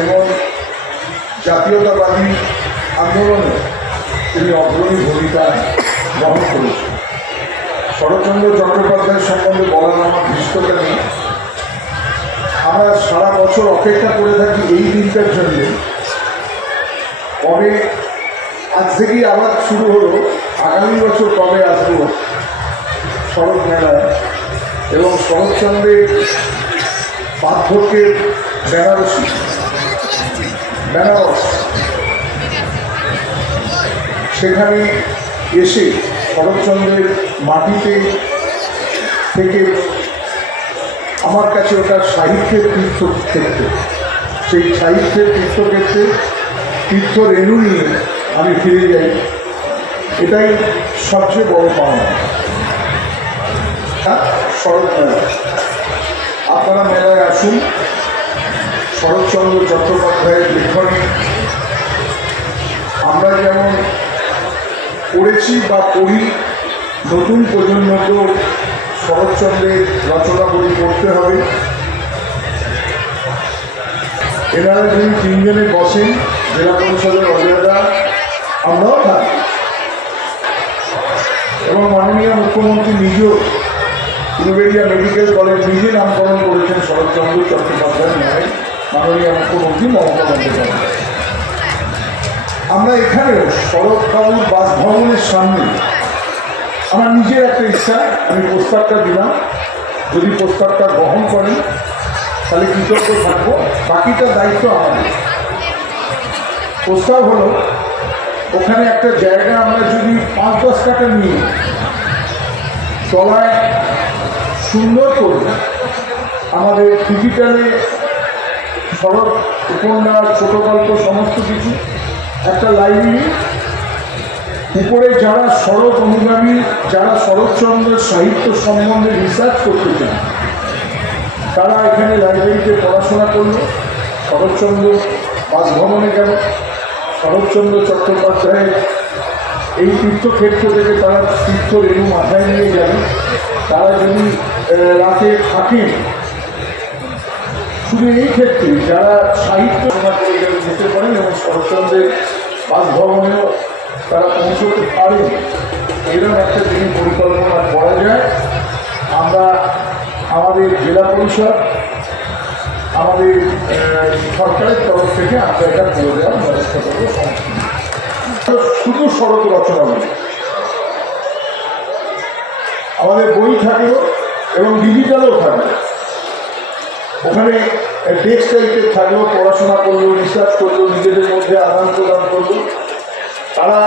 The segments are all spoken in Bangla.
এবং জাতীয়তাবাদী আন্দোলনে তিনি অগ্রণী ভূমিকা গ্রহণ করেছেন। শরৎচন্দ্র চট্টোপাধ্যায়ের সম্বন্ধে বলার আমার ধৃষ্টতা নেই। আমরা সারা বছর অপেক্ষা করে থাকি এই দিনটার জন্য। কবে আজ থেকেই আবার শুরু হলো, আগামী বছর কবে আসব শরৎ মেলায়? এবং শরৎচন্দ্রের বার্ধক্যের বেনারসি। বেনারস। সেখানে এসে শরৎচন্দ্রের মাটিতে থেকে আমার কাছে ওটা সাহিত্যের তীর্থক্ষেত্র। সেই সাহিত্যের তীর্থক্ষেত্রে তীর্থ রেণু নিয়ে আমি ফিরে যাই। এটাই সবচেয়ে বড় পাওনা। শরৎ শরৎচন্দ্র চট্টোপাধ্যায়ের লেখনী। আমরা যেমন পড়েছি বা পড়ি, নতুন প্রজন্মকেও শরৎচন্দ্রের রচনাবলী পড়তে হবে। এনারা যদি তিনজনে বসেন, জেলা পরিষদের অজয়দা আমরাও থাকি। এবং মাননীয় মুখ্যমন্ত্রী নিজেও উলুবেড়িয়া মেডিকেল কলেজ নিজে নামকরণ করেছেন শরৎচন্দ্র চট্টোপাধ্যায় ন্যায় মাননীয় মুখ্যমন্ত্রী মমতা বন্দ্যোপাধ্যায় আমরা এখানেও শরৎবাবুর বাসভবনের সামনে আমার নিজের একটা ইচ্ছা, আমি প্রস্তাবটা দিলাম। যদি প্রস্তাবটা গ্রহণ করেন, তাহলে কৃতজ্ঞ থাকব। বাকিটা দায়িত্ব আমাদের। প্রস্তাব হলো, ওখানে একটা জায়গা আমরা যদি পাঁচ দশ টাকা নিয়ে তলায় সুন্দর করে আমাদের ডিজিটালে শরৎ উপন্যাস ছোট গল্প সমস্ত কিছু। একটা লাইব্রেরি উপরে যারা শরৎ অনুগামী, যারা শরৎচন্দ্রের সাহিত্য সম্বন্ধে রিসার্চ করতে চান, তারা এখানে লাইব্রেরিতে পড়াশোনা করল। শরৎচন্দ্র বাসভবনে গেল। শরৎচন্দ্র চট্টোপাধ্যায়ের এই তীর্থক্ষেত্র থেকে তারা তীর্থ রেণু মাথায় নিয়ে যাবে তারা যদি রাতে থাকেন শুধু এই ক্ষেত্রে যারা সাহিত্য যেতে পারেন এবং শরৎচন্দ্রের বাসভবনেও তারা পৌঁছতে পারেন, এরকম একটা যদি পরিকল্পনা করা যায়, আমরা আমাদের জেলা পরিষদ, আমাদের সরকারের তরফ থেকে আমরা এটা করে দেওয়ার ব্যবস্থা করব। শুধু শরৎ রচনা বলে আমাদের বই থাকল এবং ডিজিটালও থাকবে ওখানে ডেস্ক টাইপের থাকল পড়াশোনা করল রিসার্চ করল, নিজেদের মধ্যে আদান প্রদান করল। তারা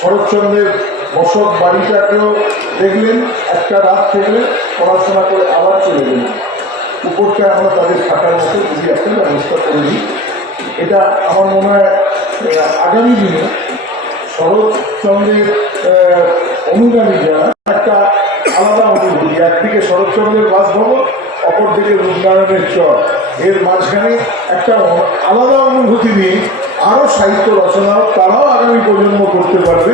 শরৎচন্দ্রের বসত বাড়িটাকেও দেখলেন, একটা রাত থেকে পড়াশোনা করে আবার চলে গেলেন। উপরটা আমরা তাদের থাকার মতো যদি একটা ব্যবস্থা করে দিই। এটা আমার মনে হয় আগামী দিনে শরৎচন্দ্রের অনুগামী যারা, একটা একদিকে শরৎচন্দ্রের বাসভবন অপরদিকে রূপনারায়ণের চর। এর মাঝখানে একটা আলাদা অনুভূতি নিয়ে আরও সাহিত্য রচনা তারাও আগামী প্রজন্ম করতে পারবে।